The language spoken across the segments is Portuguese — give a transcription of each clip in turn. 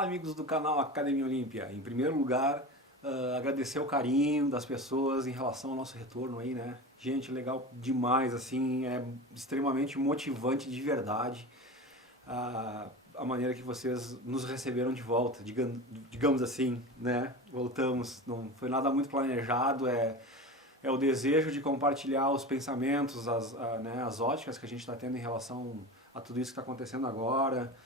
Olá, amigos do canal Academia Olímpia. Em primeiro lugar, agradecer o carinho das pessoas em relação ao nosso retorno aí, né? Gente, legal demais, assim, é extremamente motivante de verdade a maneira que vocês nos receberam de volta, digamos assim, né? Voltamos, não foi nada muito planejado, é o desejo de compartilhar os pensamentos, né, as óticas que a gente está tendo em relação a tudo isso que está acontecendo agora.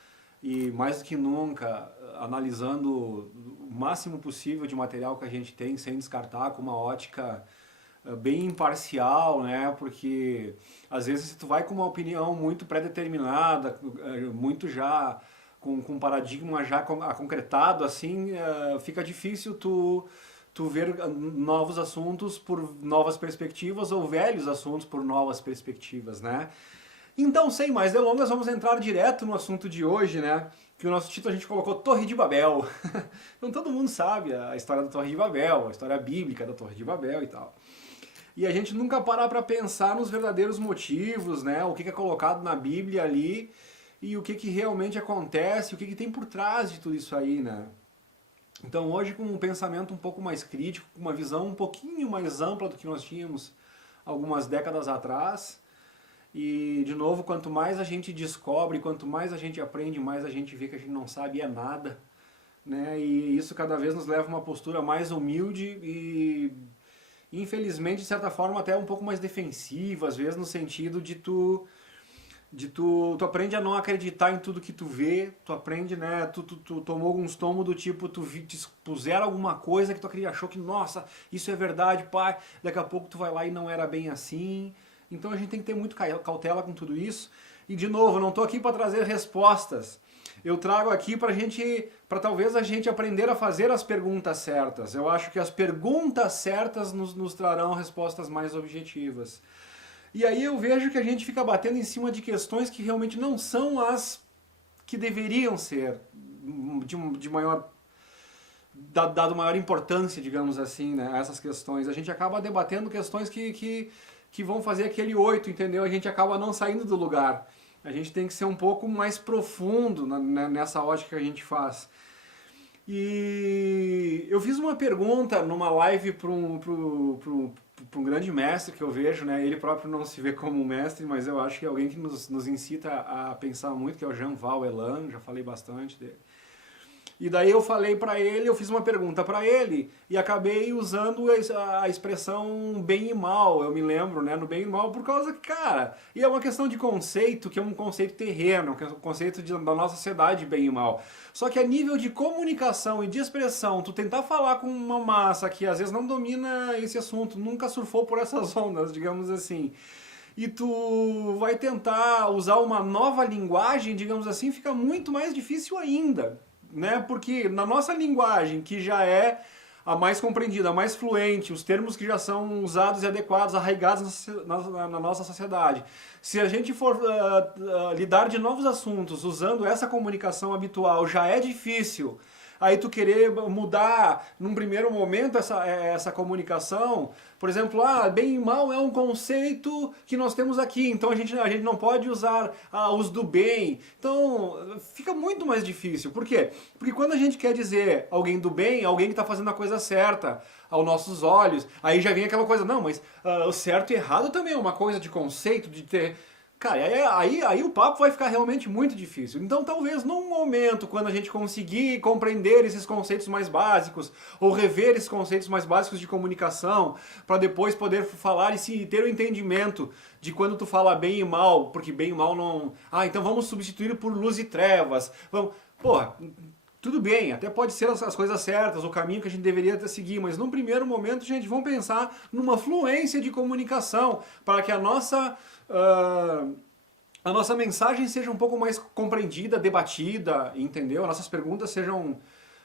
E mais do que nunca, analisando o máximo possível de material que a gente tem, sem descartar, com uma ótica bem imparcial, né? Porque às vezes se tu vai com uma opinião muito pré-determinada, muito já com um paradigma já concretado, assim, fica difícil tu ver novos assuntos por novas perspectivas ou velhos assuntos por novas perspectivas, né? Então, sem mais delongas, vamos entrar direto no assunto de hoje, né? Que o nosso título a gente colocou Torre de Babel. Então todo mundo sabe a história da Torre de Babel, a história bíblica da Torre de Babel e tal. E a gente nunca para pensar nos verdadeiros motivos, né? O que é colocado na Bíblia ali e o que realmente acontece, o que tem por trás de tudo isso aí, né? Então hoje com um pensamento um pouco mais crítico, com uma visão um pouquinho mais ampla do que nós tínhamos algumas décadas atrás. E, de novo, quanto mais a gente descobre, quanto mais a gente aprende, mais a gente vê que a gente não sabe é nada, né? E isso cada vez nos leva a uma postura mais humilde e, infelizmente, de certa forma, até um pouco mais defensiva, às vezes no sentido de tu aprende a não acreditar em tudo que tu vê, tu aprende, né, tu tomou alguns tomos do tipo, te expuseram alguma coisa que tu achou que, nossa, isso é verdade, pai, daqui a pouco tu vai lá e não era bem assim. Então a gente tem que ter muito cautela com tudo isso. E de novo, eu não estou aqui para trazer respostas. Eu trago aqui para talvez a gente aprender a fazer as perguntas certas. Eu acho que as perguntas certas nos trarão respostas mais objetivas. E aí eu vejo que a gente fica batendo em cima de questões que realmente não são as que deveriam ser, de maior, dado maior importância, digamos assim, né, a essas questões. A gente acaba debatendo questões que vão fazer aquele 8, entendeu? A gente acaba não saindo do lugar. A gente tem que ser um pouco mais profundo nessa ótica que a gente faz. E eu fiz uma pergunta numa live para um grande mestre que eu vejo, né? Ele próprio não se vê como um mestre, mas eu acho que é alguém que nos incita a pensar muito, que é o Jean-Val Elan, já falei bastante dele. E daí eu falei para ele, eu fiz uma pergunta para ele e acabei usando a expressão bem e mal, eu me lembro, né, no bem e mal, por causa que, cara, e é uma questão de conceito, que é um conceito terreno, que é um conceito da nossa sociedade bem e mal. Só que a nível de comunicação e de expressão, tu tentar falar com uma massa que às vezes não domina esse assunto, nunca surfou por essas ondas, digamos assim, e tu vai tentar usar uma nova linguagem, digamos assim, fica muito mais difícil ainda. Né? Porque na nossa linguagem, que já é a mais compreendida, a mais fluente, os termos que já são usados e adequados, arraigados na nossa sociedade, se a gente for lidar de novos assuntos usando essa comunicação habitual, já é difícil. Aí tu querer mudar num primeiro momento essa comunicação, por exemplo, bem e mal é um conceito que nós temos aqui, então a gente não pode usar os do bem. Então fica muito mais difícil. Por quê? Porque quando a gente quer dizer alguém do bem, alguém que está fazendo a coisa certa aos nossos olhos, aí já vem aquela coisa, não, mas o certo e errado também é uma coisa de conceito, de ter... Cara, aí o papo vai ficar realmente muito difícil. Então talvez num momento, quando a gente conseguir compreender esses conceitos mais básicos, ou rever esses conceitos mais básicos de comunicação, para depois poder falar e ter o entendimento de quando tu fala bem e mal, porque bem e mal não... então vamos substituir por luz e trevas. Vamos... Porra, tudo bem, até pode ser as coisas certas, o caminho que a gente deveria seguir, mas num primeiro momento, gente, vamos pensar numa fluência de comunicação, para que a nossa mensagem seja um pouco mais compreendida, debatida, entendeu? Nossas perguntas sejam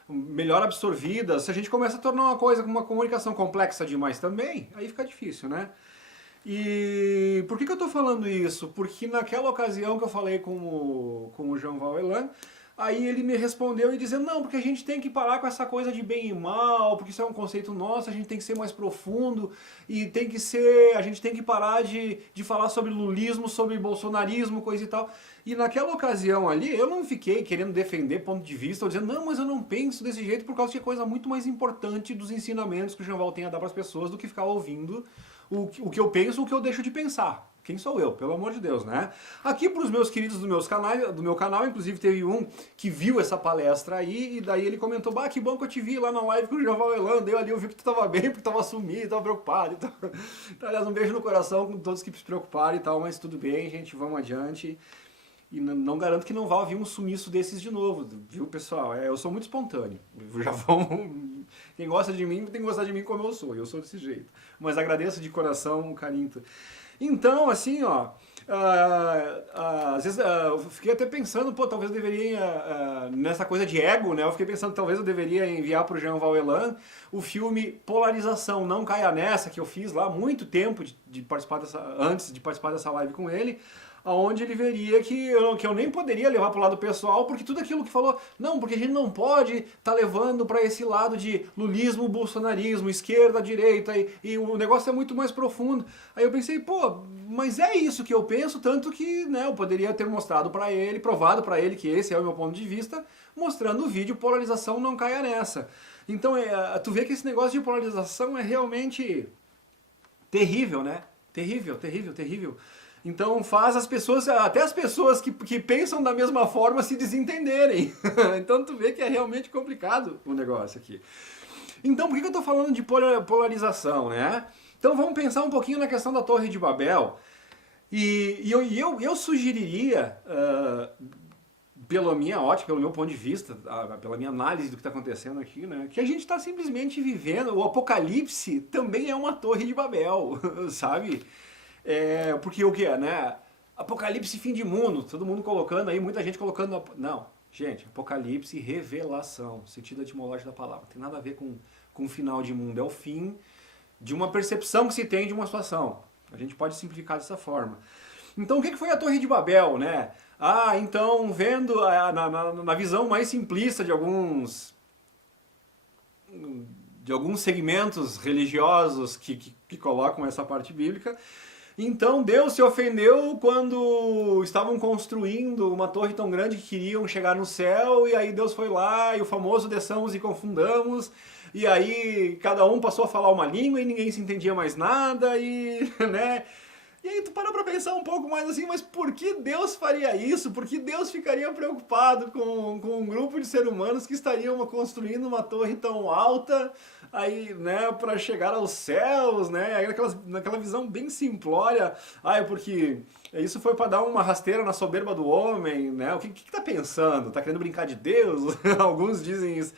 melhor absorvidas. Se a gente começa a tornar uma comunicação complexa demais também, aí fica difícil, né? E por que eu estou falando isso? Porque naquela ocasião que eu falei com o Jean-Val Elan, Aí ele me respondeu e dizendo, não, porque a gente tem que parar com essa coisa de bem e mal, porque isso é um conceito nosso, a gente tem que ser mais profundo, e a gente tem que parar de falar sobre lulismo, sobre bolsonarismo, coisa e tal. E naquela ocasião ali, eu não fiquei querendo defender ponto de vista, ou dizendo, não, mas eu não penso desse jeito por causa de coisa muito mais importante dos ensinamentos que o Jean Wahl tem a dar para as pessoas do que ficar ouvindo o que eu penso, o que eu deixo de pensar. Quem sou eu? Pelo amor de Deus, né? Aqui para os meus queridos do meu canal, inclusive teve um que viu essa palestra aí, e daí ele comentou, bah, que bom que eu te vi lá na live com o Jean Wahl Elan, eu vi que tu tava bem, porque tava sumido, tava preocupado e tal. Então, aliás, um beijo no coração com todos que se preocuparam e tal, mas tudo bem, gente, vamos adiante. E não garanto que não vá vir um sumiço desses de novo, viu, pessoal? Eu sou muito espontâneo. Já vão... Quem gosta de mim tem que gostar de mim como eu sou desse jeito. Mas agradeço de coração o carinho. Então, assim, ó, às vezes eu fiquei até pensando, pô, talvez eu deveria, nessa coisa de ego, né, eu fiquei pensando, talvez eu deveria enviar pro Jean Wahl Elan o filme Polarização, Não Caia Nessa, que eu fiz lá há muito tempo de participar antes de participar dessa live com ele, onde ele veria que eu nem poderia levar para o lado pessoal, porque tudo aquilo que falou, não, porque a gente não pode estar levando para esse lado de lulismo, bolsonarismo, esquerda, direita, e o negócio é muito mais profundo. Aí eu pensei, pô, mas é isso que eu penso, tanto que, né, eu poderia ter mostrado para ele, provado para ele que esse é o meu ponto de vista, mostrando o vídeo Polarização Não Caia Nessa. Então, tu vê que esse negócio de polarização é realmente terrível, né? Terrível, terrível, terrível. Então faz as pessoas, até as pessoas que pensam da mesma forma se desentenderem. Então tu vê que é realmente complicado o negócio aqui. Então por que eu estou falando de polarização, né? Então vamos pensar um pouquinho na questão da Torre de Babel. E eu sugeriria, pela minha ótica, pelo meu ponto de vista, pela minha análise do que está acontecendo aqui, né, que a gente está simplesmente vivendo, o Apocalipse também é uma Torre de Babel, sabe? Porque o que é, né? Apocalipse, fim de mundo, todo mundo colocando aí, muita gente colocando... Não, gente, Apocalipse, revelação, sentido etimológico da palavra, não tem nada a ver com final de mundo, é o fim de uma percepção que se tem de uma situação. A gente pode simplificar dessa forma. Então o que foi a Torre de Babel, né? Então, vendo na visão mais simplista de alguns segmentos religiosos que colocam essa parte bíblica, então Deus se ofendeu quando estavam construindo uma torre tão grande que queriam chegar no céu, e aí Deus foi lá, e o famoso desçamos e confundamos, e aí cada um passou a falar uma língua e ninguém se entendia mais nada, e, né? E aí tu para pra pensar um pouco mais assim, mas por que Deus faria isso? Por que Deus ficaria preocupado com um grupo de seres humanos que estariam construindo uma torre tão alta, aí, né, para chegar aos céus, né? Aí naquela visão bem simplória, é porque isso foi para dar uma rasteira na soberba do homem, né? O que tá pensando? Tá querendo brincar de Deus? Alguns dizem isso.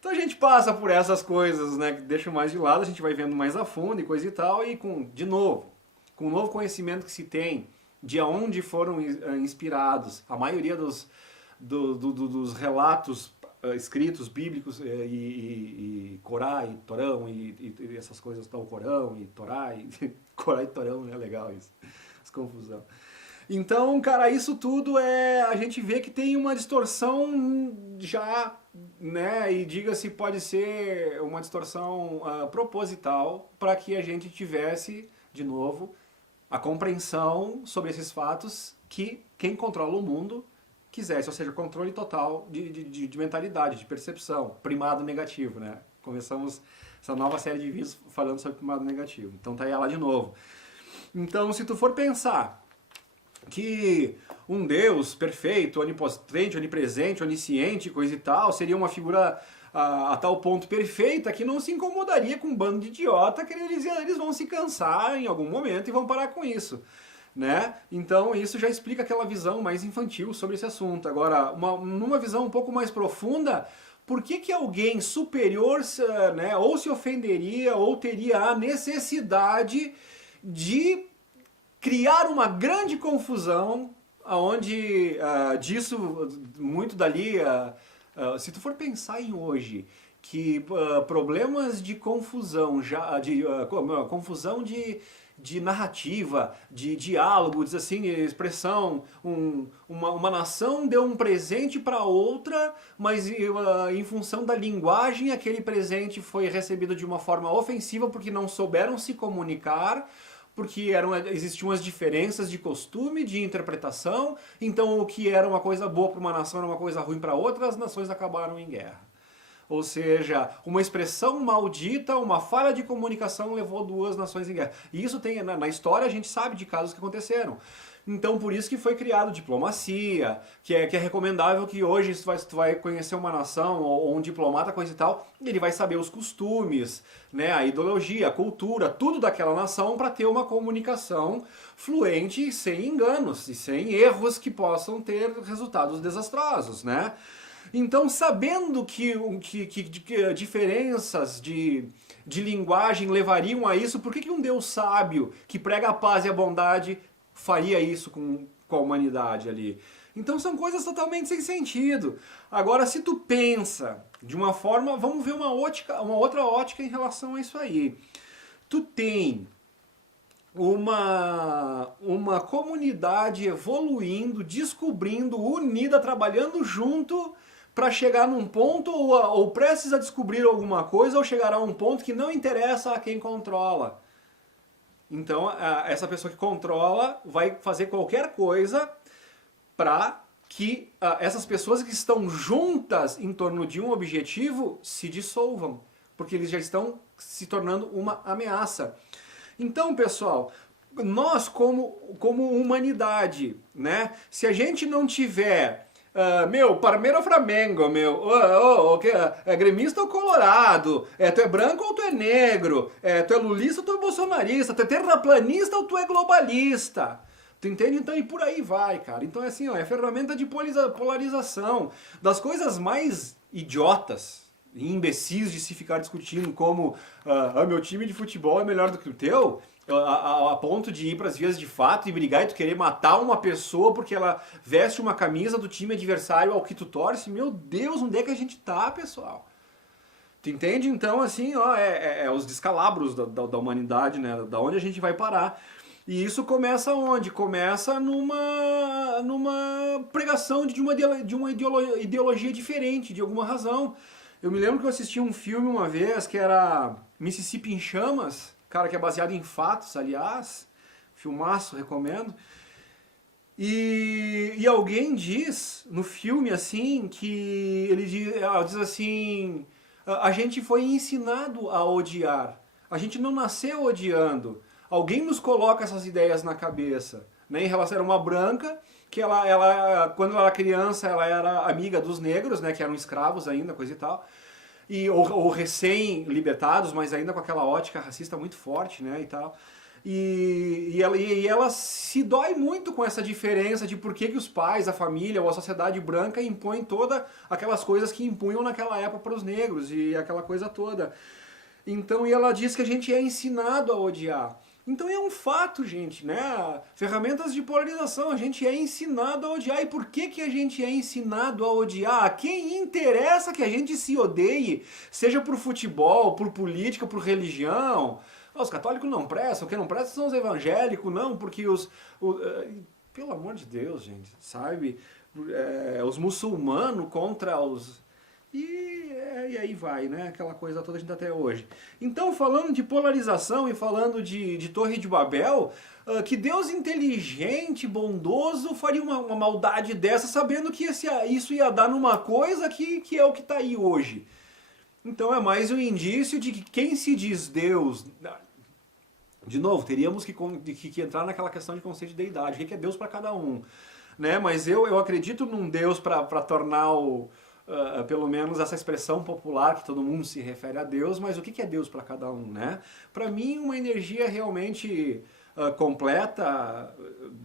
Então a gente passa por essas coisas, né, que deixam mais de lado, a gente vai vendo mais a fundo e coisa e tal, e de novo, com o novo conhecimento que se tem de onde foram inspirados a maioria dos relatos escritos bíblicos e Corá e Torão e essas coisas, tal, Corão e Torá e Corá e Torão, né? Legal isso, essa confusão. Então, cara, isso tudo a gente vê que tem uma distorção já, né? E diga-se, pode ser uma distorção proposital para que a gente tivesse, de novo, a compreensão sobre esses fatos que quem controla o mundo quisesse, ou seja, controle total de mentalidade, de percepção, primado negativo, né? Começamos essa nova série de vídeos falando sobre primado negativo. Então tá aí lá de novo. Então, se tu for pensar que um Deus perfeito, onipotente, onipresente, onisciente, coisa e tal, seria uma figura a tal ponto perfeita que não se incomodaria com um bando de idiota que eles vão se cansar em algum momento e vão parar com isso, né? Então isso já explica aquela visão mais infantil sobre esse assunto. Agora, numa visão um pouco mais profunda, por que alguém superior, né, ou se ofenderia ou teria a necessidade de criar uma grande confusão onde disso, muito dali... se tu for pensar em hoje, que problemas de confusão, confusão de narrativa, de diálogo, diz assim, expressão, uma nação deu um presente para outra, mas em função da linguagem, aquele presente foi recebido de uma forma ofensiva porque não souberam se comunicar, porque existiam as diferenças de costume, de interpretação, então o que era uma coisa boa para uma nação era uma coisa ruim para outra, as nações acabaram em guerra. Ou seja, uma expressão maldita, uma falha de comunicação levou duas nações em guerra. E isso tem, na história a gente sabe de casos que aconteceram. Então por isso que foi criado diplomacia, que é recomendável que hoje se tu vai conhecer uma nação ou um diplomata, coisa e tal, ele vai saber os costumes, né, a ideologia, a cultura, tudo daquela nação para ter uma comunicação fluente, sem enganos e sem erros que possam ter resultados desastrosos, né? Então, sabendo que diferenças de linguagem levariam a isso, por que um Deus sábio, que prega a paz e a bondade, faria isso com a humanidade ali? Então são coisas totalmente sem sentido. Agora, se tu pensa de uma forma, vamos ver uma outra ótica em relação a isso aí. Tu tem uma comunidade evoluindo, descobrindo, unida, trabalhando junto para chegar num ponto ou prestes a descobrir alguma coisa ou chegar a um ponto que não interessa a quem controla. Então, essa pessoa que controla vai fazer qualquer coisa para que essas pessoas que estão juntas em torno de um objetivo se dissolvam, porque eles já estão se tornando uma ameaça. Então, pessoal, nós como humanidade, né, se a gente não tiver Parmeira ou Flamengo, é gremista ou colorado, tu é branco ou tu é negro, tu é lulista ou tu é bolsonarista, tu é terraplanista ou tu é globalista. Tu entende? Então, e por aí vai, cara. Então é assim, ó, é ferramenta de polarização. Das coisas mais idiotas e imbecis de se ficar discutindo como meu time de futebol é melhor do que o teu, a ponto de ir para as vias de fato e brigar e tu querer matar uma pessoa porque ela veste uma camisa do time adversário ao que tu torce. Meu Deus, onde é que a gente tá, pessoal? Tu entende? Então, assim, ó, os descalabros da humanidade, né? Da onde a gente vai parar. E isso começa onde? Começa numa pregação de uma ideologia diferente, de alguma razão. Eu me lembro que eu assisti um filme uma vez que era Mississippi em Chamas, cara, que é baseado em fatos, aliás, filmaço, recomendo. E alguém diz no filme assim que ela diz assim, a gente foi ensinado a odiar, a gente não nasceu odiando. Alguém nos coloca essas ideias na cabeça, né? Em relação a uma branca que ela quando ela era criança ela era amiga dos negros, né? Que eram escravos ainda, coisa e tal. Ou recém-libertados, mas ainda com aquela ótica racista muito forte, né, e tal. E ela se dói muito com essa diferença de por que os pais, a família ou a sociedade branca impõem todas aquelas coisas que impunham naquela época para os negros e aquela coisa toda. Então, e ela diz que a gente é ensinado a odiar. Então é um fato, gente, né? Ferramentas de polarização, a gente é ensinado a odiar. E por que a gente é ensinado a odiar? A quem interessa que a gente se odeie? Seja por futebol, por política, por religião. Os católicos não prestam, o que não presta são os evangélicos, não, porque pelo amor de Deus, gente, sabe? Os muçulmanos contra os... E aí vai, né? Aquela coisa toda a gente até hoje. Então, falando de polarização e falando de Torre de Babel, que Deus inteligente, bondoso, faria uma maldade dessa, sabendo que isso ia dar numa coisa que é o que está aí hoje. Então é mais um indício de que quem se diz Deus... De novo, teríamos que entrar naquela questão de conceito de deidade. O que é Deus para cada um? Né? Mas eu acredito num Deus para tornar pelo menos essa expressão popular que todo mundo se refere a Deus, mas o que é Deus para cada um, né? Para mim, uma energia realmente completa,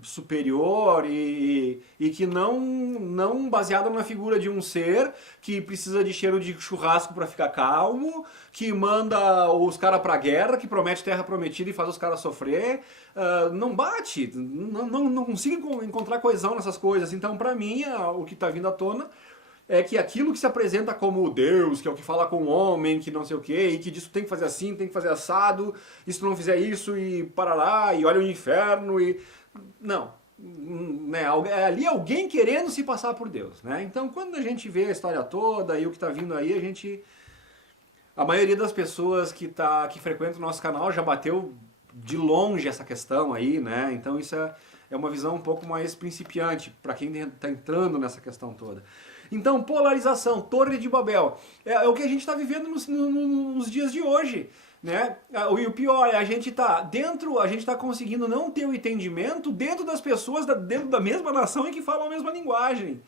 superior e que não baseada na figura de um ser que precisa de cheiro de churrasco para ficar calmo, que manda os caras pra guerra, que promete terra prometida e faz os caras sofrer. Não bate, não consigo encontrar coesão nessas coisas. Então, para mim, o que está vindo à tona é que aquilo que se apresenta como Deus, que é o que fala com o homem, que não sei o quê, e que diz que tem que fazer assim, tem que fazer assado, e se tu não fizer isso, e parará, e olha o inferno, e... Não. Né, ali é alguém querendo se passar por Deus, né? Então, quando a gente vê a história toda e o que está vindo aí, a maioria das pessoas que frequenta o nosso canal já bateu de longe essa questão aí, né? Então isso é uma visão um pouco mais principiante para quem está entrando nessa questão toda. Então, polarização, Torre de Babel, é o que a gente está vivendo nos dias de hoje. Né? E o pior é a gente tá conseguindo não ter o entendimento dentro das pessoas, dentro da mesma nação e que falam a mesma linguagem.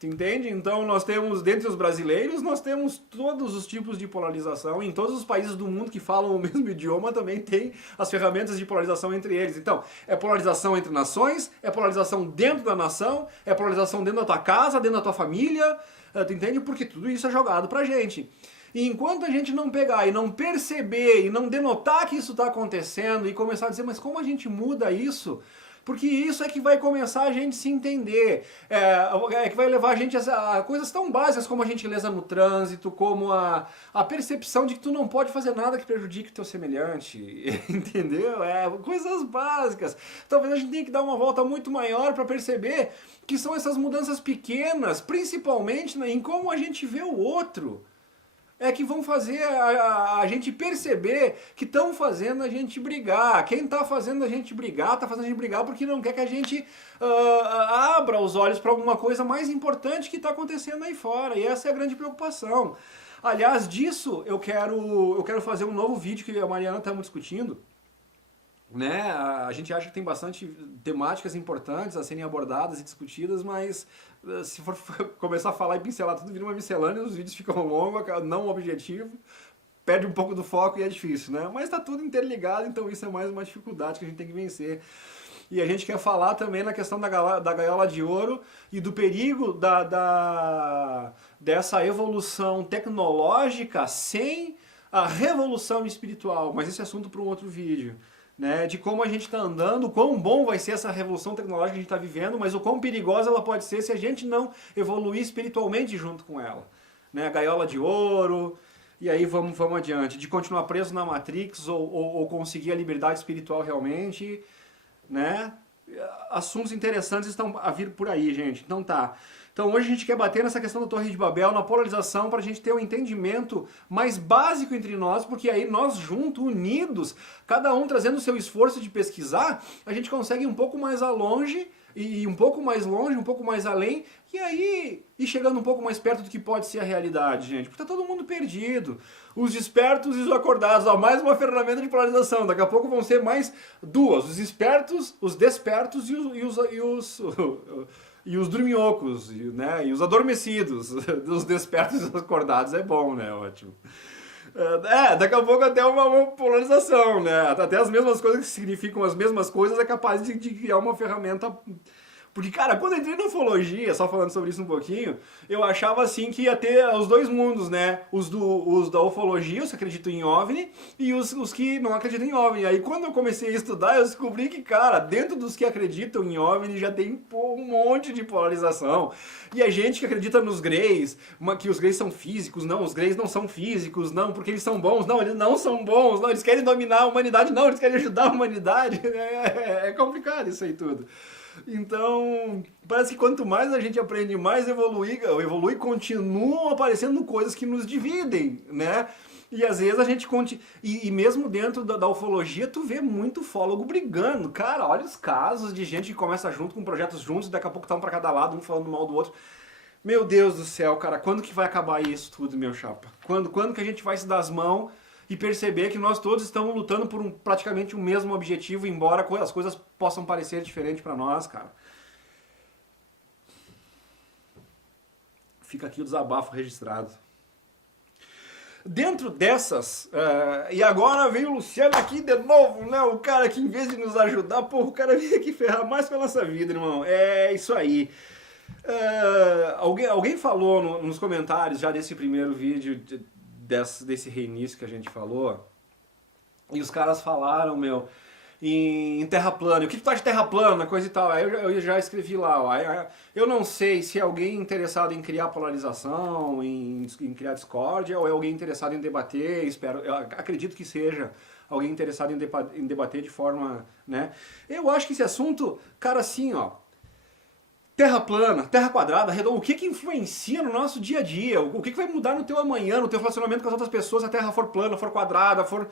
Tu entende? Então nós temos, dentre os brasileiros, nós temos todos os tipos de polarização. Em todos os países do mundo que falam o mesmo idioma também tem as ferramentas de polarização entre eles. Então, é polarização entre nações, é polarização dentro da nação, é polarização dentro da tua casa, dentro da tua família. Tu entende? Porque tudo isso é jogado pra gente. E enquanto a gente não pegar e não perceber e não denotar que isso está acontecendo e começar a dizer, mas como a gente muda isso? Porque isso é que vai começar a gente se entender, é que vai levar a gente a coisas tão básicas como a gentileza no trânsito, como a percepção de que tu não pode fazer nada que prejudique o teu semelhante, entendeu? Coisas básicas. Talvez a gente tenha que dar uma volta muito maior para perceber que são essas mudanças pequenas, principalmente em como a gente vê o outro, que vão fazer a gente perceber que estão fazendo a gente brigar. Quem está fazendo a gente brigar, está fazendo a gente brigar porque não quer que a gente abra os olhos para alguma coisa mais importante que está acontecendo aí fora. E essa é a grande preocupação. Aliás, disso eu quero fazer um novo vídeo que a Mariana estamos discutindo. Né? A gente acha que tem bastante temáticas importantes a serem abordadas e discutidas, mas se for começar a falar e pincelar tudo, vira uma miscelânea, os vídeos ficam longos, não objetivo, perde um pouco do foco e é difícil, né? Mas está tudo interligado, então isso é mais uma dificuldade que a gente tem que vencer. E a gente quer falar também na questão da gaiola de ouro e do perigo dessa evolução tecnológica sem a revolução espiritual, mas esse é assunto para um outro vídeo. Né, de como a gente está andando, o quão bom vai ser essa revolução tecnológica que a gente está vivendo, mas o quão perigosa ela pode ser se a gente não evoluir espiritualmente junto com ela. Né, a gaiola de ouro, e aí vamos adiante, de continuar preso na Matrix ou conseguir a liberdade espiritual realmente, né? Assuntos interessantes estão a vir por aí, gente. Então tá. Então hoje a gente quer bater nessa questão da Torre de Babel, na polarização, para a gente ter um entendimento mais básico entre nós, porque aí nós juntos, unidos, cada um trazendo o seu esforço de pesquisar, a gente consegue ir um pouco mais longe, e um pouco mais longe, um pouco mais além, e aí ir chegando um pouco mais perto do que pode ser a realidade, gente. Porque tá todo mundo perdido. Os espertos e os acordados, mais uma ferramenta de polarização. Daqui a pouco vão ser mais duas. Os espertos, os despertos e os dorminhocos, né? E os adormecidos. Os despertos e os acordados. É bom, né? Ótimo. Daqui a pouco até uma polarização, né? Até as mesmas coisas que significam as mesmas coisas é capaz de criar uma ferramenta. Porque, cara, quando eu entrei na ufologia, só falando sobre isso um pouquinho, eu achava assim que ia ter os dois mundos, né? Os da ufologia, os que acreditam em OVNI, e os que não acreditam em OVNI. Aí quando eu comecei a estudar, eu descobri que, cara, dentro dos que acreditam em OVNI já tem um monte de polarização. E a gente que acredita nos Greys, que os Greys são físicos, não, os Greys não são físicos, não, porque eles são bons, não, eles não são bons, não, eles querem dominar a humanidade, não, eles querem ajudar a humanidade. É complicado isso aí tudo. Então, parece que quanto mais a gente aprende, mais evolui, continuam aparecendo coisas que nos dividem, né? E às vezes a gente e mesmo dentro da ufologia, tu vê muito ufólogo brigando. Cara, olha os casos de gente que começa junto com projetos juntos, daqui a pouco tá um pra cada lado, um falando mal do outro. Meu Deus do céu, cara, quando que vai acabar isso tudo, meu chapa? Quando que a gente vai se dar as mãos e perceber que nós todos estamos lutando por praticamente o mesmo objetivo, embora as coisas possam parecer diferentes para nós, cara. Fica aqui o desabafo registrado. Dentro dessas, e agora vem o Luciano aqui de novo, né? O cara que em vez de nos ajudar, pô, o cara vem aqui ferrar mais com a nossa vida, irmão. É isso aí. Alguém falou nos comentários já desse primeiro vídeo desse reinício que a gente falou, e os caras falaram, meu, em terra plana. O que tu acha de terra plana, coisa e tal? Aí eu já escrevi lá, ó. Eu não sei se é alguém interessado em criar polarização, em criar discórdia, ou é alguém interessado em debater, eu acredito que seja alguém interessado em debater de forma, né? Eu acho que esse assunto, cara, assim, ó, terra plana, terra quadrada, redonda, o que que influencia no nosso dia a dia? O que que vai mudar no teu amanhã, no teu relacionamento com as outras pessoas, se a terra for plana, for quadrada, for...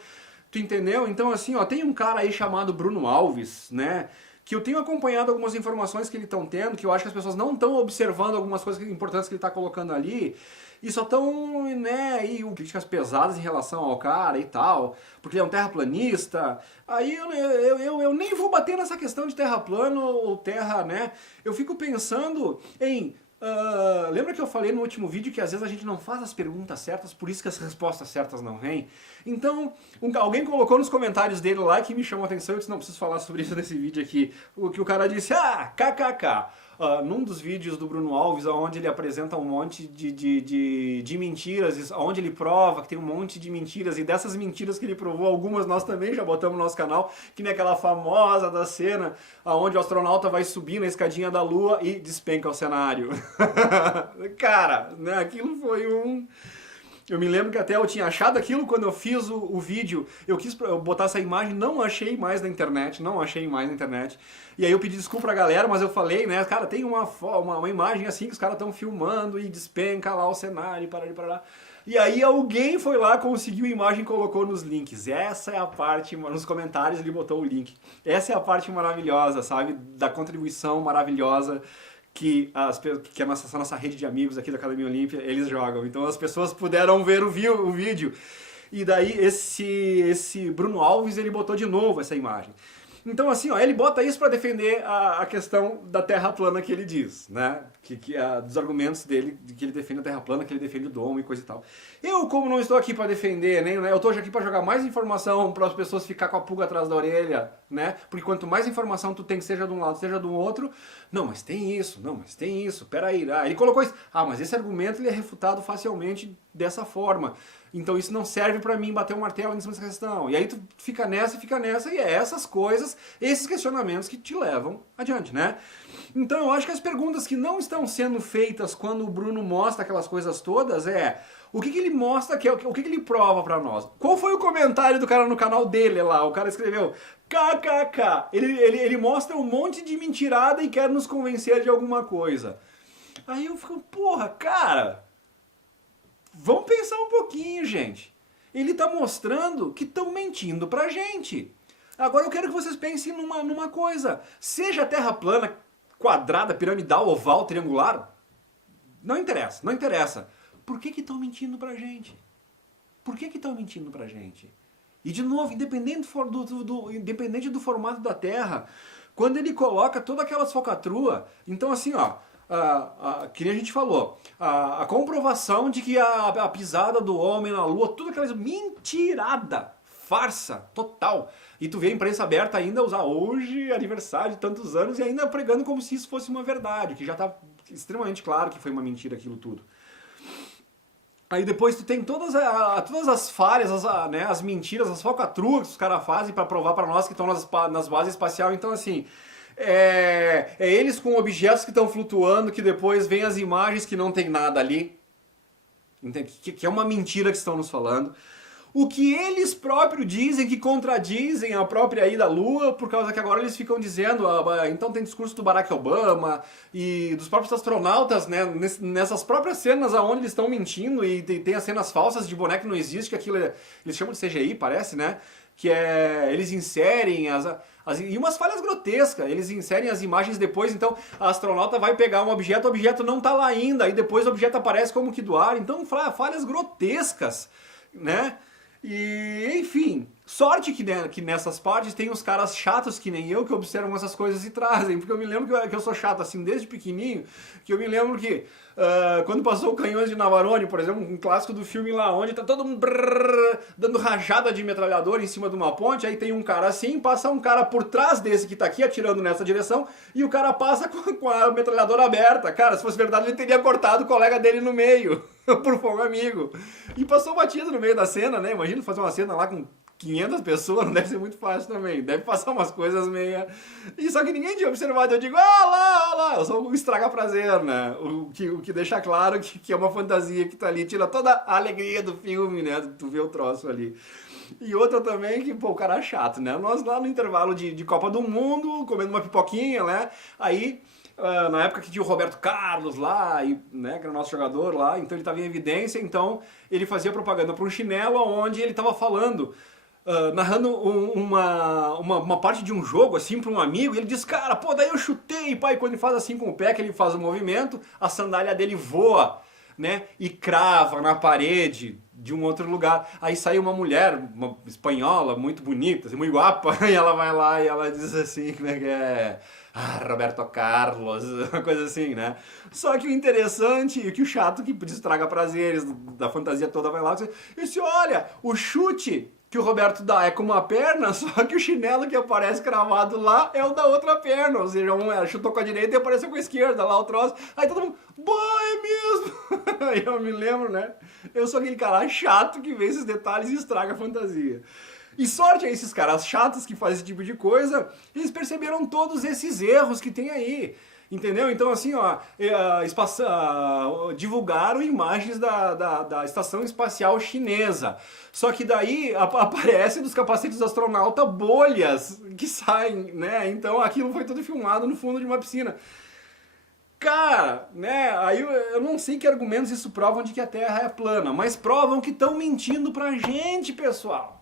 Tu entendeu? Então, assim, ó, tem um cara aí chamado Bruno Alves, né? Que eu tenho acompanhado algumas informações que ele estão tendo, que eu acho que as pessoas não estão observando algumas coisas importantes que ele está colocando ali, e só estão, né, e críticas pesadas em relação ao cara e tal, porque ele é um terraplanista. Aí eu nem vou bater nessa questão de terra plano ou terra, né? Eu fico pensando em... lembra que eu falei no último vídeo que às vezes a gente não faz as perguntas certas, por isso que as respostas certas não vêm? Então, alguém colocou nos comentários dele lá que me chamou a atenção, eu disse, não preciso falar sobre isso nesse vídeo aqui, que o cara disse, kkk. Num dos vídeos do Bruno Alves, onde ele apresenta um monte de mentiras, onde ele prova que tem um monte de mentiras, e dessas mentiras que ele provou, algumas nós também já botamos no nosso canal, que nem aquela famosa da cena onde o astronauta vai subir na escadinha da Lua e despenca o cenário. Cara, né, aquilo foi um... Eu me lembro que até eu tinha achado aquilo quando eu fiz o vídeo, eu quis botar essa imagem, não achei mais na internet, E aí eu pedi desculpa pra galera, mas eu falei, né, cara, tem uma imagem assim que os caras estão filmando e despenca lá o cenário, parará. E aí alguém foi lá, conseguiu a imagem e colocou nos links. Essa é a parte, nos comentários ele botou o link. Essa é a parte maravilhosa, sabe, da contribuição maravilhosa que a nossa rede de amigos aqui da Academia Olímpia, eles jogam. Então as pessoas puderam ver o vídeo. E daí esse Bruno Alves, ele botou de novo essa imagem. Então assim, ó, ele bota isso para defender a questão da terra plana que ele diz, né? Dos argumentos dele, de que ele defende a terra plana, que ele defende o domo e coisa e tal. Eu, como não estou aqui para defender, né, eu estou aqui para jogar mais informação para as pessoas ficar com a pulga atrás da orelha, né? Porque quanto mais informação tu tem, seja de um lado, seja do outro, não, mas tem isso, peraí, ele colocou isso, mas esse argumento ele é refutado facilmente dessa forma. Então isso não serve pra mim bater um martelo em cima dessa questão. E aí tu fica nessa, e é essas coisas, esses questionamentos que te levam adiante, né? Então eu acho que as perguntas que não estão sendo feitas quando o Bruno mostra aquelas coisas todas o que ele mostra, o que ele prova pra nós? Qual foi o comentário do cara no canal dele lá? O cara escreveu kkk. Ele mostra um monte de mentirada e quer nos convencer de alguma coisa. Aí eu fico, porra, cara... Vamos pensar um pouquinho, gente. Ele está mostrando que estão mentindo pra gente. Agora eu quero que vocês pensem numa coisa. Seja a Terra plana, quadrada, piramidal, oval, triangular, não interessa. Por que estão mentindo pra gente? Por que estão mentindo pra gente? E de novo, independente do formato da Terra, quando ele coloca todas aquelas falcatruas, então assim, ó, que nem a gente falou, a comprovação de que a pisada do homem na Lua, tudo aquela mentirada, farsa total. E tu vê a imprensa aberta ainda usar hoje, aniversário de tantos anos, e ainda pregando como se isso fosse uma verdade, que já está extremamente claro que foi uma mentira aquilo tudo. Aí depois tu tem todas as falhas, as mentiras, as falcatruas que os caras fazem para provar para nós que estão nas bases espaciais. Então assim... É eles com objetos que estão flutuando, que depois vem as imagens que não tem nada ali, que é uma mentira que estão nos falando. O que eles próprios dizem que contradizem a própria ida à Lua, por causa que agora eles ficam dizendo, então tem discurso do Barack Obama e dos próprios astronautas, né, nessas próprias cenas onde eles estão mentindo, e tem as cenas falsas de boneco que não existe, que aquilo eles chamam de CGI, parece, né? Que eles inserem e umas falhas grotescas, eles inserem as imagens depois, então a astronauta vai pegar um objeto, o objeto não está lá ainda, e depois o objeto aparece como que do ar, então falhas grotescas, né? E, enfim, sorte que nessas partes tem os caras chatos que nem eu, que observam essas coisas e trazem, porque eu me lembro que eu sou chato assim desde pequenininho, que eu me lembro que quando passou o Canhões de Navarone, por exemplo, um clássico do filme lá, onde tá todo mundo dando rajada de metralhador em cima de uma ponte, aí tem um cara assim, passa um cara por trás desse que tá aqui atirando nessa direção, e o cara passa com a metralhadora aberta. Cara, se fosse verdade, ele teria cortado o colega dele no meio, por fogo amigo. E passou batido no meio da cena, né? Imagina fazer uma cena lá com 500 pessoas, não deve ser muito fácil também. Deve passar umas coisas meio... E só que ninguém tinha observado. Eu digo, ah lá. Eu sou um estraga-prazer, né? O que deixa claro que é uma fantasia que tá ali. Tira toda a alegria do filme, né? Tu vê o troço ali. E outra também que, pô, o cara é chato, né? Nós lá no intervalo de Copa do Mundo, comendo uma pipoquinha, né? Aí... na época que tinha o Roberto Carlos lá, e, né, que era o nosso jogador lá, então ele estava em evidência, então ele fazia propaganda para um chinelo onde ele estava falando, narrando uma parte de um jogo, assim, para um amigo, e ele diz, cara, pô, daí eu chutei, pai, quando ele faz assim com o pé, que ele faz o movimento, a sandália dele voa, né, e crava na parede de um outro lugar. Aí sai uma mulher, uma espanhola, muito bonita, assim, muito guapa, e ela vai lá e ela diz assim, como é que é... Ah, Roberto Carlos, uma coisa assim, né? Só que o interessante e que o chato que estraga prazeres da fantasia toda vai lá e disse, olha, o chute que o Roberto dá é com uma perna, só que o chinelo que aparece cravado lá é o da outra perna, ou seja, chutou com a direita e apareceu com a esquerda, lá o troço. Aí todo mundo, bah, é mesmo! Aí eu me lembro, né? Eu sou aquele cara chato que vê esses detalhes e estraga a fantasia. E sorte a esses caras chatos que fazem esse tipo de coisa, eles perceberam todos esses erros que tem aí. Entendeu? Então, assim, ó, divulgaram imagens da Estação Espacial Chinesa. Só que daí aparecem dos capacetes do astronauta bolhas que saem, né? Então aquilo foi tudo filmado no fundo de uma piscina. Cara, né, aí eu não sei que argumentos isso provam de que a Terra é plana, mas provam que estão mentindo pra gente, pessoal.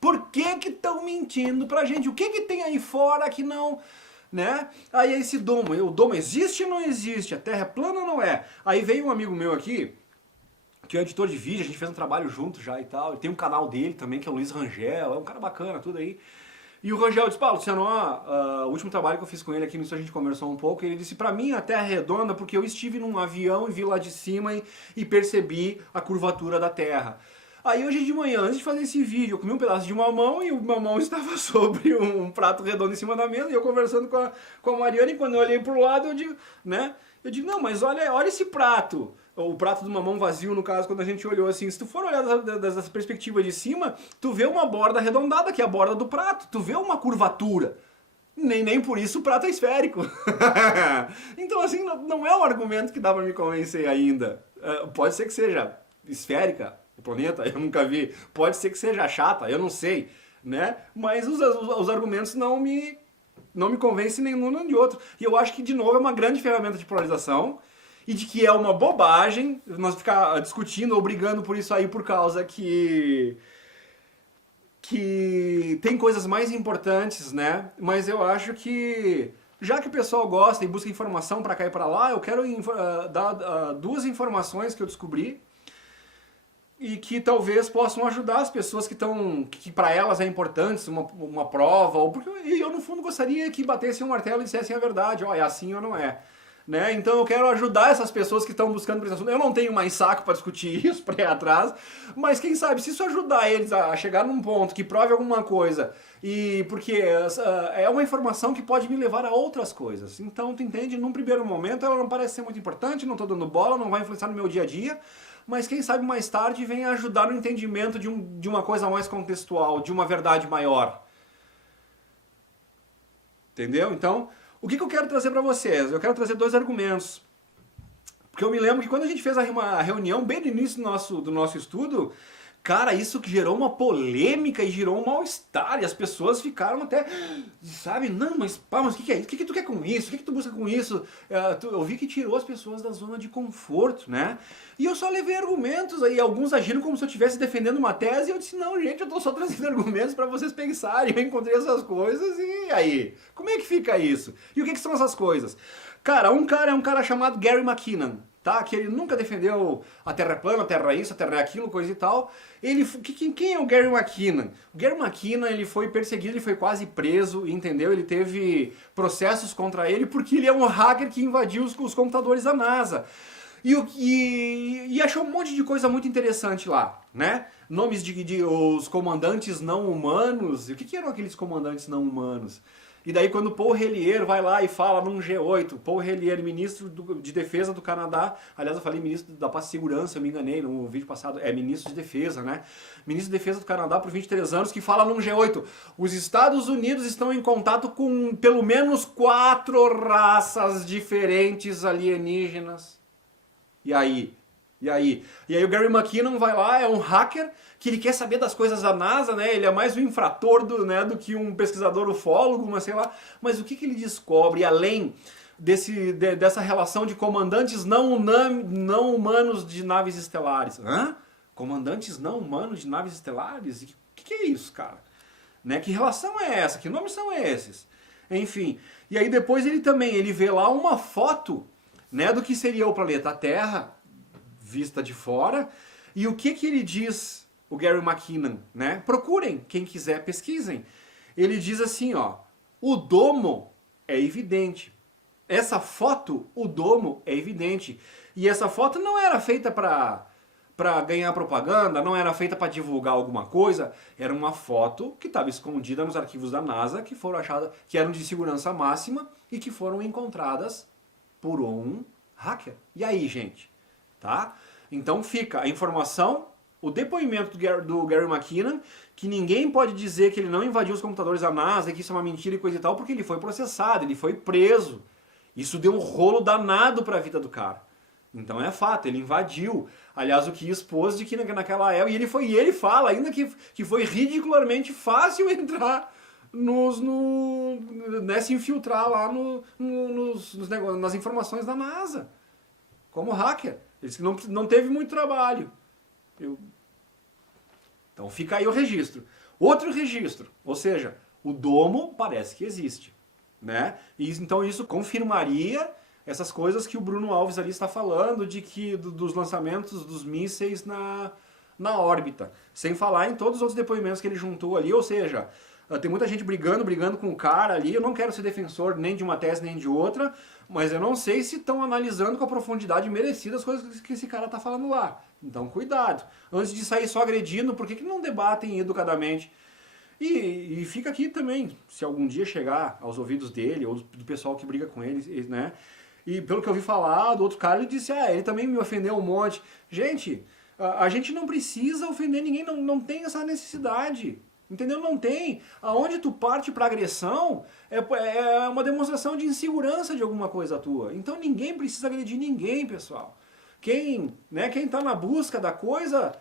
Por que que estão mentindo pra gente? O que que tem aí fora que não, né? Aí esse domo, o domo existe ou não existe? A Terra é plana ou não é? Aí veio um amigo meu aqui, que é editor de vídeo, a gente fez um trabalho junto já e tal, ele tem um canal dele também, que é o Luiz Rangel, é um cara bacana, tudo aí. E o Rangel disse, pá, Luciano, o último trabalho que eu fiz com ele aqui no Isso a gente conversou um pouco, ele disse, pra mim a Terra é redonda porque eu estive num avião e vi lá de cima e percebi a curvatura da Terra. Aí hoje de manhã, antes de fazer esse vídeo, eu comi um pedaço de mamão e o mamão estava sobre um prato redondo em cima da mesa e eu conversando com a Mariana e quando eu olhei pro lado eu digo, né? Eu digo, não, mas olha esse prato. O prato do mamão vazio, no caso, quando a gente olhou assim, se tu for olhar dessa perspectiva de cima, tu vê uma borda arredondada, que é a borda do prato, tu vê uma curvatura. Nem por isso o prato é esférico. Então assim, não é um argumento que dá pra me convencer ainda. Pode ser que seja esférica, o planeta, eu nunca vi. Pode ser que seja chata, eu não sei, né? Mas os argumentos não me convencem nenhum nem de outro. E eu acho que, de novo, é uma grande ferramenta de polarização e de que é uma bobagem nós ficar discutindo ou brigando por isso aí por causa que tem coisas mais importantes, né? Mas eu acho que, já que o pessoal gosta e busca informação pra cá e pra lá, eu quero dar duas informações que eu descobri e que talvez possam ajudar as pessoas que para elas é importante uma prova, ou porque eu no fundo gostaria que batessem um martelo e dissessem a verdade, ó, é assim ou não é. Né? Então eu quero ajudar essas pessoas que estão buscando por esse assunto. Eu não tenho mais saco para discutir isso, para ir atrás, mas quem sabe, se isso ajudar eles a chegar num ponto que prove alguma coisa, e porque é uma informação que pode me levar a outras coisas. Então, tu entende? Num primeiro momento ela não parece ser muito importante, não estou dando bola, não vai influenciar no meu dia a dia, mas quem sabe mais tarde vem ajudar no entendimento de uma coisa mais contextual, de uma verdade maior. Entendeu? Então, o que eu quero trazer para vocês? Eu quero trazer dois argumentos. Porque eu me lembro que quando a gente fez uma reunião bem no início do nosso estudo, cara, isso que gerou uma polêmica e gerou um mal-estar. E as pessoas ficaram até, sabe, não, mas pá, mas o que é isso? O que tu quer com isso? O que tu busca com isso? Eu vi que tirou as pessoas da zona de conforto, né? E eu só levei argumentos aí, alguns agiram como se eu estivesse defendendo uma tese, e eu disse, não, gente, eu tô só trazendo argumentos para vocês pensarem, eu encontrei essas coisas, e aí? Como é que fica isso? E o que são essas coisas? Cara, é um cara chamado Gary McKinnon, tá? Que ele nunca defendeu a Terra é plana, a Terra é isso, a Terra é aquilo, coisa e tal. Quem é o Gary McKinnon? O Gary McKinnon, ele foi perseguido, ele foi quase preso, entendeu? Ele teve processos contra ele porque ele é um hacker que invadiu os computadores da NASA. E achou um monte de coisa muito interessante lá, né? Nomes de os comandantes não humanos. E o que eram aqueles comandantes não humanos? E daí quando Paul Hellyer vai lá e fala num G8, Paul Hellyer, ministro de Defesa do Canadá, aliás eu falei ministro da Paz e Segurança, eu me enganei no vídeo passado, é ministro de Defesa, né? Ministro de Defesa do Canadá por 23 anos, que fala num G8, os Estados Unidos estão em contato com pelo menos 4 raças diferentes alienígenas. E aí? E aí o Gary McKinnon vai lá, é um hacker, que ele quer saber das coisas da NASA, né? Ele é mais um infrator do que um pesquisador ufólogo, mas sei lá. Mas o que ele descobre, além dessa relação de comandantes não humanos de naves estelares? Hã? Comandantes não humanos de naves estelares? O que é isso, cara? Né? Que relação é essa? Que nomes são esses? Enfim, e aí depois ele vê lá uma foto, né, do que seria o planeta Terra, vista de fora, e o que ele diz, o Gary McKinnon, né? Procurem, quem quiser, pesquisem. Ele diz assim, ó, o domo é evidente. Essa foto, o domo é evidente. E essa foto não era feita para ganhar propaganda, não era feita para divulgar alguma coisa, era uma foto que estava escondida nos arquivos da NASA, que foram achadas, que eram de segurança máxima e que foram encontradas por um hacker. E aí, gente? Tá? Então fica a informação, o depoimento do Gary McKinnon, que ninguém pode dizer que ele não invadiu os computadores da NASA, que isso é uma mentira e coisa e tal, porque ele foi processado, ele foi preso. Isso deu um rolo danado para a vida do cara. Então é fato, ele invadiu. Aliás, o que expôs de que naquela época, e ele fala ainda que foi ridicularmente fácil entrar né, se infiltrar lá nas informações da NASA, como hacker. Ele disse que não teve muito trabalho. Então fica aí o registro. Outro registro, ou seja, o domo parece que existe, né? Então isso confirmaria essas coisas que o Bruno Alves ali está falando, dos lançamentos dos mísseis na órbita. Sem falar em todos os outros depoimentos que ele juntou ali, ou seja, tem muita gente brigando com o cara ali. Eu não quero ser defensor nem de uma tese nem de outra, mas eu não sei se estão analisando com a profundidade merecida as coisas que esse cara está falando lá. Então cuidado. Antes de sair só agredindo, por que não debatem educadamente? E fica aqui também, se algum dia chegar aos ouvidos dele, ou do pessoal que briga com ele, né? E pelo que eu ouvi falar do outro cara, ele disse, ele também me ofendeu um monte. Gente, a gente não precisa ofender ninguém, não tem essa necessidade. Entendeu? Não tem. Aonde tu parte para agressão é uma demonstração de insegurança de alguma coisa tua. Então ninguém precisa agredir ninguém, pessoal. Quem tá na busca da coisa,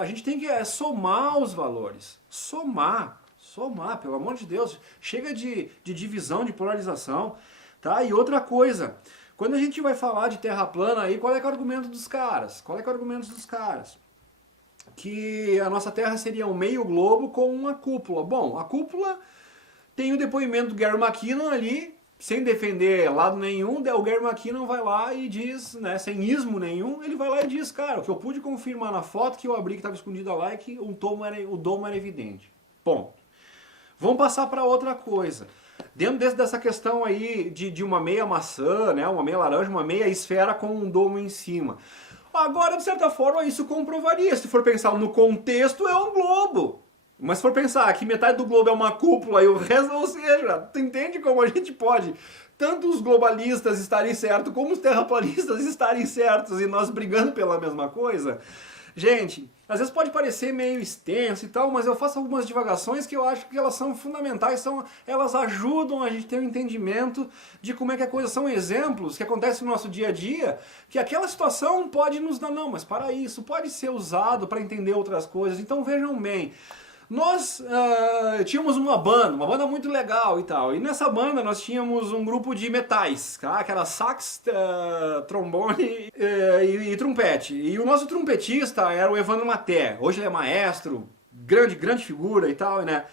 a gente tem que somar os valores. Somar, pelo amor de Deus. Chega de divisão, de polarização. Tá? E outra coisa, quando a gente vai falar de terra plana aí, qual é o argumento dos caras? Que a nossa Terra seria um meio globo com uma cúpula. Bom, a cúpula tem o depoimento do Gary McKinnon ali, sem defender lado nenhum, o Gary McKinnon vai lá e diz, né, sem ismo nenhum, ele vai lá e diz, cara, o que eu pude confirmar na foto que eu abri que estava escondida lá é que o domo era evidente. Ponto. Vamos passar para outra coisa. Dentro dessa questão aí de uma meia maçã, né, uma meia laranja, uma meia esfera com um domo em cima. Agora, de certa forma, isso comprovaria. Se for pensar no contexto, é um globo. Mas se for pensar que metade do globo é uma cúpula e o resto, ou seja, tu entende como a gente pode tanto os globalistas estarem certos como os terraplanistas estarem certos e nós brigando pela mesma coisa? Gente, às vezes pode parecer meio extenso e tal, mas eu faço algumas divagações que eu acho que elas são fundamentais, elas ajudam a gente ter um entendimento de como é que a coisa são exemplos que acontecem no nosso dia a dia, que aquela situação pode nos dar, não, mas para isso, pode ser usado para entender outras coisas. Então vejam bem, nós tínhamos uma banda muito legal e tal, e nessa banda nós tínhamos um grupo de metais, tá? Que era sax, trombone e trompete. E o nosso trompetista era o Evandro Maté, hoje ele é maestro, grande figura e tal, né?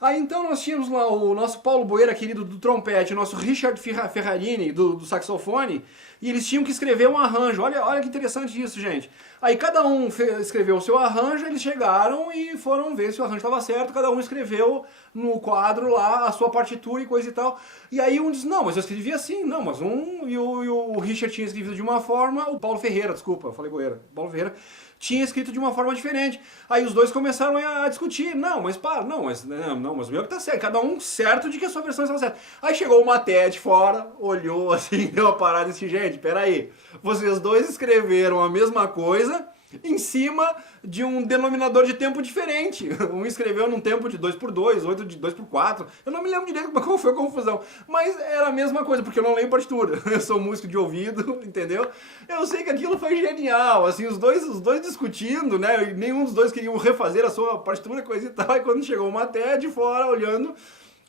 Aí então nós tínhamos lá o nosso Paulo Boeira, querido, do trompete, o nosso Richard Ferrarini, do saxofone, e eles tinham que escrever um arranjo. Olha que interessante isso, gente. Aí cada um escreveu o seu arranjo, eles chegaram e foram ver se o arranjo estava certo, cada um escreveu no quadro lá a sua partitura e coisa e tal. E aí um diz, não, mas eu escrevi assim, não, mas e o Richard tinha escrevido de uma forma, o Paulo Ferreira, desculpa, eu falei Boeira, Paulo Ferreira, tinha escrito de uma forma diferente. Aí os dois começaram a discutir. Não, mas para, não não, mas o meu que tá certo, cada um certo de que a sua versão está certa. Aí chegou o Maté de fora, olhou assim, deu uma parada e disse, gente, peraí, vocês dois escreveram a mesma coisa em cima de um denominador de tempo diferente. Um escreveu num tempo de 2x2, outro de 2x4. Eu não me lembro direito qual foi a confusão, mas era a mesma coisa, porque eu não leio partitura. Eu sou músico de ouvido, entendeu? Eu sei que aquilo foi genial, assim, os dois discutindo, né? E nenhum dos dois queriam refazer a sua partitura, coisa e tal. E quando chegou uma Maté de fora, olhando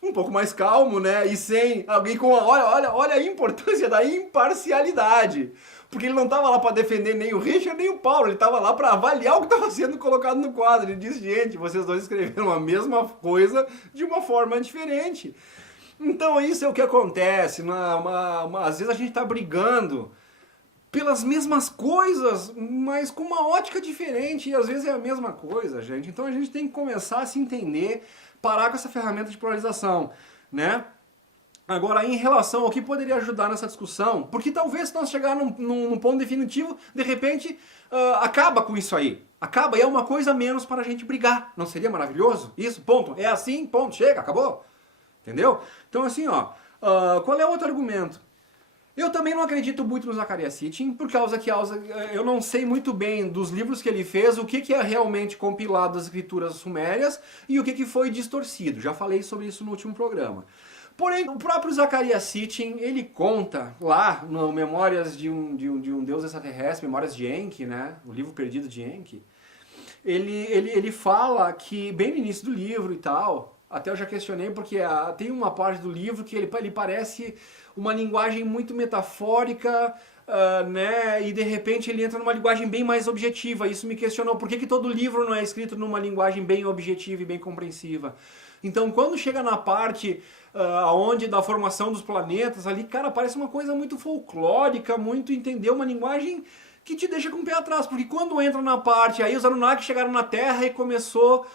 um pouco mais calmo, né? E sem alguém com... Olha a importância da imparcialidade. Porque ele não estava lá para defender nem o Richard nem o Paulo, ele estava lá para avaliar o que estava sendo colocado no quadro. Ele disse, gente, vocês dois escreveram a mesma coisa de uma forma diferente. Então isso é o que acontece. Às vezes a gente está brigando pelas mesmas coisas, mas com uma ótica diferente, e às vezes é a mesma coisa, gente. Então a gente tem que começar a se entender, parar com essa ferramenta de polarização, né? Agora, em relação ao que poderia ajudar nessa discussão, porque talvez se nós chegar num ponto definitivo, de repente, acaba com isso aí. Acaba e é uma coisa a menos para a gente brigar. Não seria maravilhoso? Isso, ponto. É assim, ponto, chega, acabou. Entendeu? Então assim, ó, qual é o outro argumento? Eu também não acredito muito no Zecharia Sitchin, por causa que eu não sei muito bem dos livros que ele fez, o que é realmente compilado das escrituras sumérias e o que foi distorcido. Já falei sobre isso no último programa. Porém, o próprio Zecharia Sitchin, ele conta lá no Memórias de um Deus Extraterrestre, Memórias de Enki, né? O livro perdido de Enki. Ele fala que, bem no início do livro e tal, até eu já questionei porque tem uma parte do livro que ele parece uma linguagem muito metafórica, né? E de repente ele entra numa linguagem bem mais objetiva. Isso me questionou, por que todo livro não é escrito numa linguagem bem objetiva e bem compreensiva? Então, quando chega na parte onde da formação dos planetas, ali, cara, parece uma coisa muito folclórica, muito, entendeu? Uma linguagem que te deixa com o pé atrás, porque quando entra na parte, aí os Anunnaki chegaram na Terra e começou...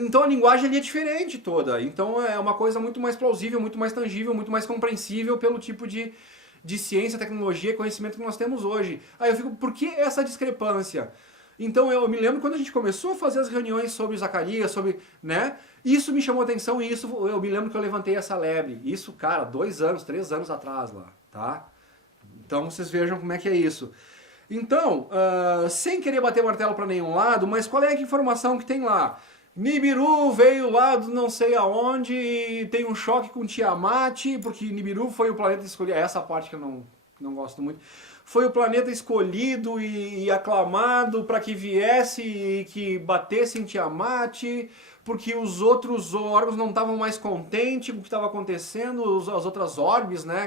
então a linguagem ali é diferente toda, então é uma coisa muito mais plausível, muito mais tangível, muito mais compreensível pelo tipo de ciência, tecnologia e conhecimento que nós temos hoje. Aí eu fico, por que essa discrepância? Então eu me lembro quando a gente começou a fazer as reuniões sobre Zacarias, sobre, né? Isso me chamou a atenção e isso eu me lembro que eu levantei essa lebre. Isso, cara, 2 anos, 3 anos atrás lá, tá? Então vocês vejam como é que é isso. Então, sem querer bater martelo para nenhum lado, mas qual é a informação que tem lá? Nibiru veio lá do não sei aonde e tem um choque com Tiamat, porque Nibiru foi o planeta escolhido. É essa parte que eu não gosto muito. Foi o planeta escolhido e aclamado para que viesse e que batesse em Tiamat, porque os outros órgãos não estavam mais contentes com o que estava acontecendo, as outras orbes, né?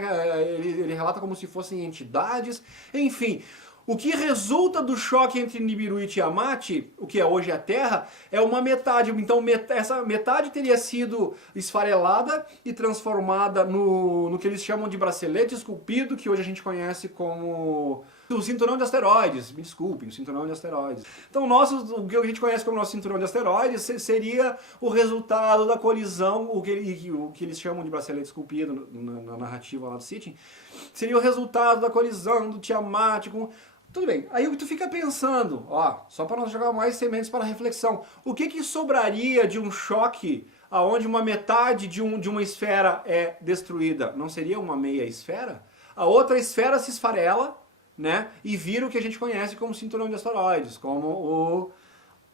Ele relata como se fossem entidades, enfim. O que resulta do choque entre Nibiru e Tiamat, o que é hoje a Terra, é uma metade. Então essa metade teria sido esfarelada e transformada no que eles chamam de bracelete esculpido, que hoje a gente conhece como o cinturão de asteroides. Me desculpem, o cinturão de asteroides. Então o que a gente conhece como nosso cinturão de asteroides seria o resultado da colisão, o que eles chamam de bracelete esculpido na narrativa lá do Sitchin, seria o resultado da colisão do Tiamat com... Tudo bem, aí tu fica pensando, ó, só para nós jogar mais sementes para reflexão, o que sobraria de um choque aonde uma metade de uma esfera é destruída? Não seria uma meia esfera? A outra esfera se esfarela, né, e vira o que a gente conhece como cinturão de asteroides, como o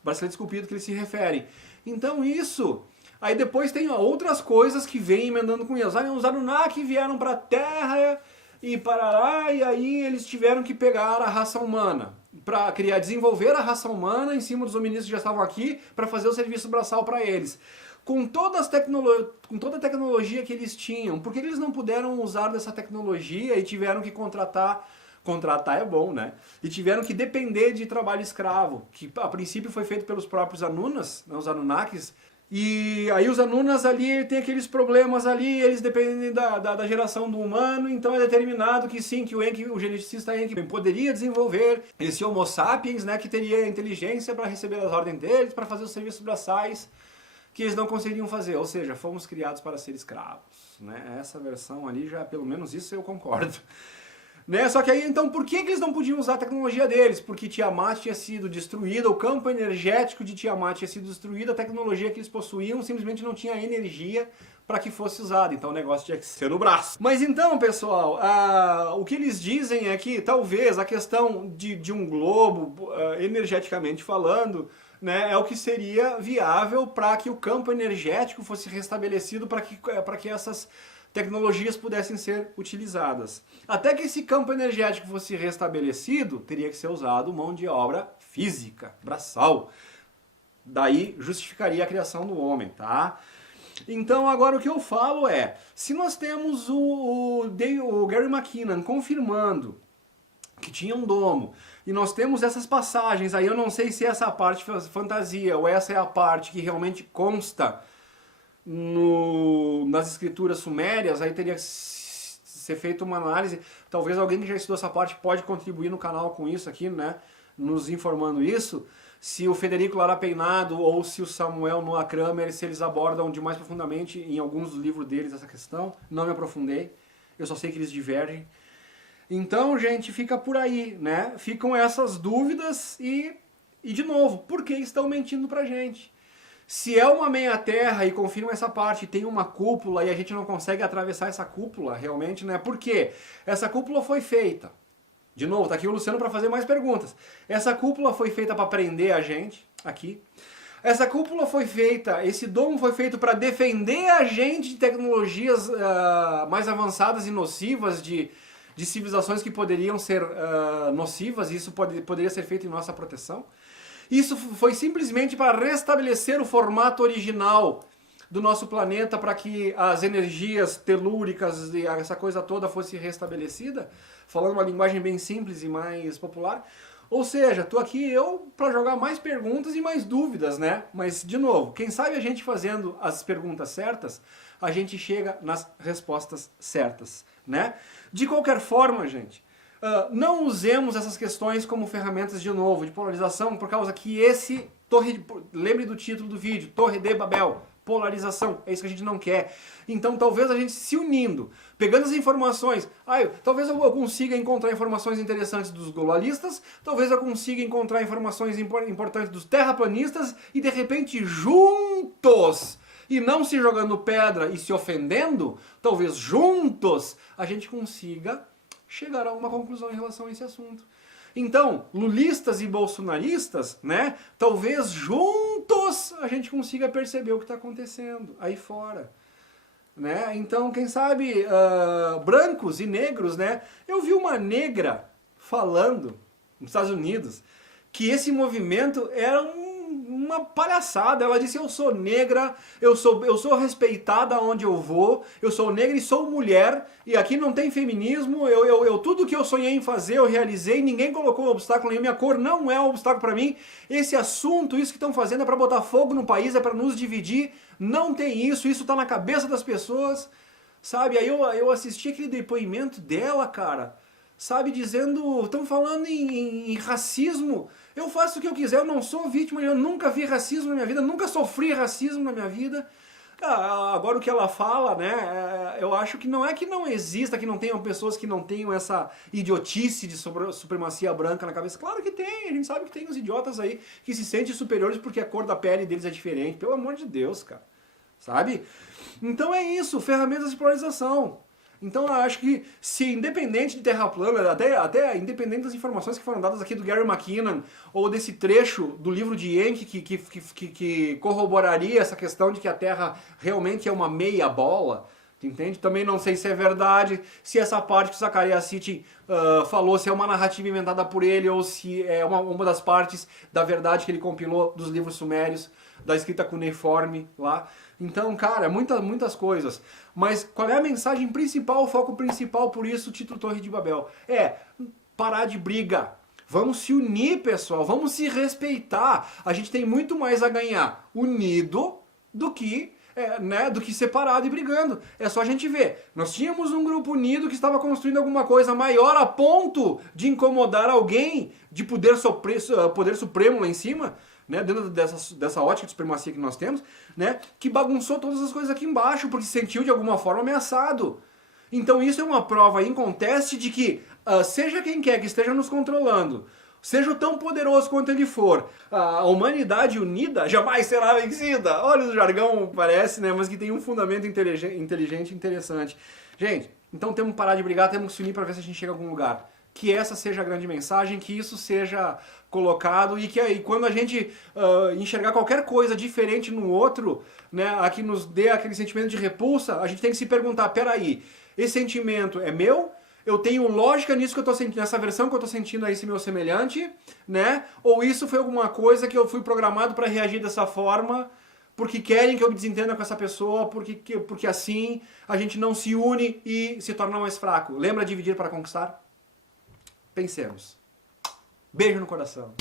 bracelete esculpido que eles se referem. Então isso... Aí depois tem outras coisas que vêm emendando com eles. Os Anunnaki vieram para a Terra... e parará, e aí eles tiveram que pegar a raça humana para desenvolver a raça humana em cima dos hominídeos que já estavam aqui para fazer o serviço braçal para eles. Com toda a tecnologia que eles tinham, por que eles não puderam usar dessa tecnologia e tiveram que contratar é bom, né? E tiveram que depender de trabalho escravo, que a princípio foi feito pelos próprios Anunas, né, os Anunnakis. E aí os Anunas ali tem aqueles problemas ali, eles dependem da geração do humano, então é determinado que sim, que o geneticista Enki poderia desenvolver esse Homo sapiens, né, que teria inteligência para receber as ordens deles, para fazer os serviços braçais que eles não conseguiriam fazer, ou seja, fomos criados para ser escravos, né? Essa versão ali já, pelo menos isso eu concordo. Né? Só que aí, então, por que eles não podiam usar a tecnologia deles? Porque Tiamat tinha sido destruída, o campo energético de Tiamat tinha sido destruído, a tecnologia que eles possuíam simplesmente não tinha energia para que fosse usada. Então o negócio tinha que ser no braço. Mas então, pessoal, o que eles dizem é que talvez a questão de um globo, energeticamente falando, né, é o que seria viável para que o campo energético fosse restabelecido para que essas tecnologias pudessem ser utilizadas. Até que esse campo energético fosse restabelecido, teria que ser usado mão de obra física, braçal. Daí justificaria a criação do homem, tá? Então agora o que eu falo é, se nós temos o Gary McKinnon confirmando que tinha um domo, e nós temos essas passagens, aí eu não sei se essa parte fantasia, ou essa é a parte que realmente consta nas escrituras sumérias, aí teria que ser feita uma análise, talvez alguém que já estudou essa parte pode contribuir no canal com isso aqui, né, nos informando isso, se o Federico Lara Peinado ou se o Samuel Noah Kramer, se eles abordam de mais profundamente em alguns dos livros deles essa questão, não me aprofundei, eu só sei que eles divergem. Então, gente, fica por aí, né? Ficam essas dúvidas e de novo, por que estão mentindo pra gente? Se é uma meia-terra e confirmam essa parte, tem uma cúpula e a gente não consegue atravessar essa cúpula, realmente, né? Por quê? Essa cúpula foi feita. De novo, tá aqui o Luciano para fazer mais perguntas. Essa cúpula foi feita para prender a gente, aqui. Essa cúpula foi feita, esse domo foi feito para defender a gente de tecnologias mais avançadas e nocivas, de civilizações que poderiam ser nocivas, e isso poderia ser feito em nossa proteção. Isso foi simplesmente para restabelecer o formato original do nosso planeta, para que as energias telúricas e essa coisa toda fosse restabelecida, falando uma linguagem bem simples e mais popular. Ou seja, tô aqui eu para jogar mais perguntas e mais dúvidas, né? Mas, de novo, quem sabe a gente fazendo as perguntas certas, a gente chega nas respostas certas, né? De qualquer forma, gente, não usemos essas questões como ferramentas, de novo, de polarização, por causa que lembre do título do vídeo, Torre de Babel, polarização, é isso que a gente não quer. Então talvez a gente se unindo, pegando as informações, talvez eu consiga encontrar informações interessantes dos globalistas, talvez eu consiga encontrar informações importantes dos terraplanistas, e de repente juntos, e não se jogando pedra e se ofendendo, talvez juntos a gente consiga chegar a uma conclusão em relação a esse assunto. Então, lulistas e bolsonaristas, né, talvez juntos a gente consiga perceber o que está acontecendo aí fora. Né? Então, quem sabe, brancos e negros, né? Eu vi uma negra falando nos Estados Unidos que esse movimento era uma palhaçada. Ela disse: eu sou negra, eu sou respeitada onde eu vou, eu sou negra e sou mulher, e aqui não tem feminismo, tudo que eu sonhei em fazer eu realizei, ninguém colocou um obstáculo nenhum, minha cor não é um obstáculo para mim, esse assunto, isso que estão fazendo é para botar fogo no país, é para nos dividir, não tem isso está na cabeça das pessoas, sabe? Aí eu assisti aquele depoimento dela, cara, sabe, dizendo, estão falando em racismo, eu faço o que eu quiser, eu não sou vítima, eu nunca vi racismo na minha vida, nunca sofri racismo na minha vida. Agora o que ela fala, né, eu acho que não é que não exista, que não tenham pessoas que não tenham essa idiotice de supremacia branca na cabeça. Claro que tem, a gente sabe que tem os idiotas aí que se sentem superiores porque a cor da pele deles é diferente, pelo amor de Deus, cara, sabe? Então é isso, ferramentas de polarização. Então eu acho que, se independente de terra plana, até independente das informações que foram dadas aqui do Gary McKinnon, ou desse trecho do livro de Enki que corroboraria essa questão de que a Terra realmente é uma meia bola, entende? Também não sei se é verdade, se essa parte que o Zecharia Sitchin falou, se é uma narrativa inventada por ele, ou se é uma das partes da verdade que ele compilou dos livros sumérios, da escrita cuneiforme lá. Então, cara, muitas coisas. Mas qual é a mensagem principal, o foco principal, por isso o título Torre de Babel? É parar de briga. Vamos se unir, pessoal, vamos se respeitar. A gente tem muito mais a ganhar unido do que separado e brigando. É só a gente ver. Nós tínhamos um grupo unido que estava construindo alguma coisa maior a ponto de incomodar alguém de poder supremo lá em cima, né, dentro dessa ótica de supremacia que nós temos, né, que bagunçou todas as coisas aqui embaixo, porque se sentiu de alguma forma ameaçado. Então isso é uma prova inconteste de que seja quem quer que esteja nos controlando, seja o tão poderoso quanto ele for, a humanidade unida jamais será vencida. Olha o jargão, parece, né? Mas que tem um fundamento inteligente e interessante. Gente, então temos que parar de brigar, temos que se unir para ver se a gente chega a algum lugar. Que essa seja a grande mensagem, que isso seja colocado e que aí, quando a gente enxergar qualquer coisa diferente no outro, né, a que nos dê aquele sentimento de repulsa, a gente tem que se perguntar, peraí, esse sentimento é meu? Eu tenho lógica nisso que eu tô sentindo, nessa versão que eu tô sentindo a esse meu semelhante, né? Ou isso foi alguma coisa que eu fui programado para reagir dessa forma, porque querem que eu me desentenda com essa pessoa, porque assim a gente não se une e se torna mais fraco. Lembra dividir para conquistar? Pensemos. Beijo no coração.